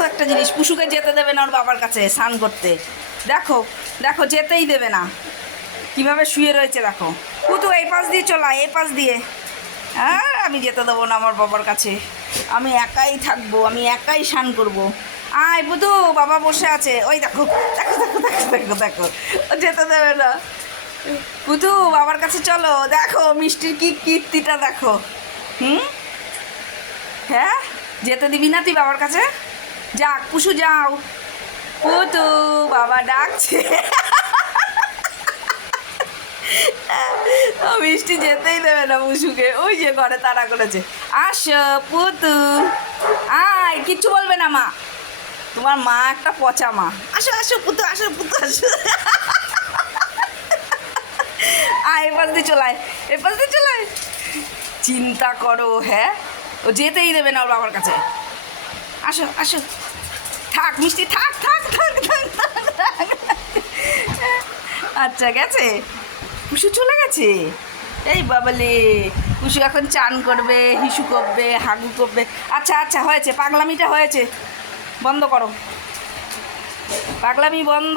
দেখো একটা জিনিস, পুশুকে যেতে দেবে না ওর বাবার কাছে স্নান করতে। দেখো দেখো, যেতেই দেবে না, কিভাবে শুয়ে রয়েছে দেখো। পুতু এই পাশ দিয়ে চলা, এই পাশ দিয়ে। হ্যাঁ, আমি যেতে দেবো না আমার বাবার কাছে, আমি একাই থাকবো, আমি একাই স্নান করবো। আয় পুতু, বাবা বসে আছে, ওই দেখো দেখো দেখো দেখো দেখো দেখো, ও যেতে দেবে না। পুতু বাবার কাছে চলো, দেখো মিষ্টির কি কীর্তিটা দেখো। হুম, হ্যাঁ, যেতে দিবি না তুই বাবার কাছে? যাক পুষু যাও। পুতু বাবা ডাকছে। ও মিষ্টি যেতেই দেবে না পুষুকে, ওই যে ঘরে তাড়া করেছে। আসো পুতু, আয়, কিচ্ছু বলবে না মা, তোমার মা একটা পচা মা। আসো আসো পুতু, আসো পুতু, আসো। আয় এপাশ দিয়ে চলায়, এপাশ দিয়ে চলায়। চিন্তা করো, হ্যাঁ, ও যেতেই দেবে না ওর বাবার কাছে। আসো আসো, থাক মিষ্টি, থাক থাক থাক থাক থাক, থাক। আচ্ছা গেছে, পুষু চলে গেছে। এই বাবালে, পুষু এখন চান করবে, হিসু করবে, হাগু করবে। আচ্ছা আচ্ছা, হয়েছে, পাগলামিটা হয়েছে, বন্ধ করো, পাগলামি বন্ধ।